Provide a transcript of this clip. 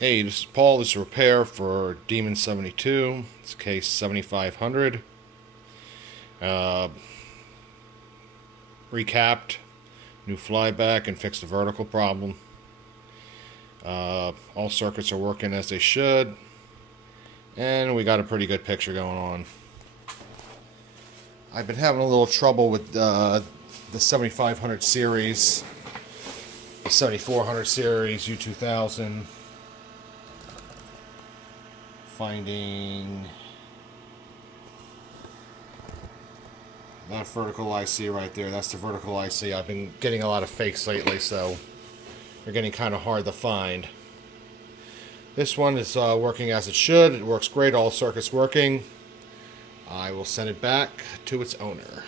Hey, this is Paul. This is a repair for Demon 72. It's K7500. Uh, Recapped, new flyback, and fixed the vertical problem. All circuits are working as they should. And we got a pretty good picture going on. I've been having a little trouble with the 7500 series, the 7400 series, U2000. Finding that vertical IC right there. That's the vertical IC. I've been getting a lot of fakes lately, so they're getting kind of hard to find. This one is working as it should. It works great. All circuits working. I will send it back to its owner.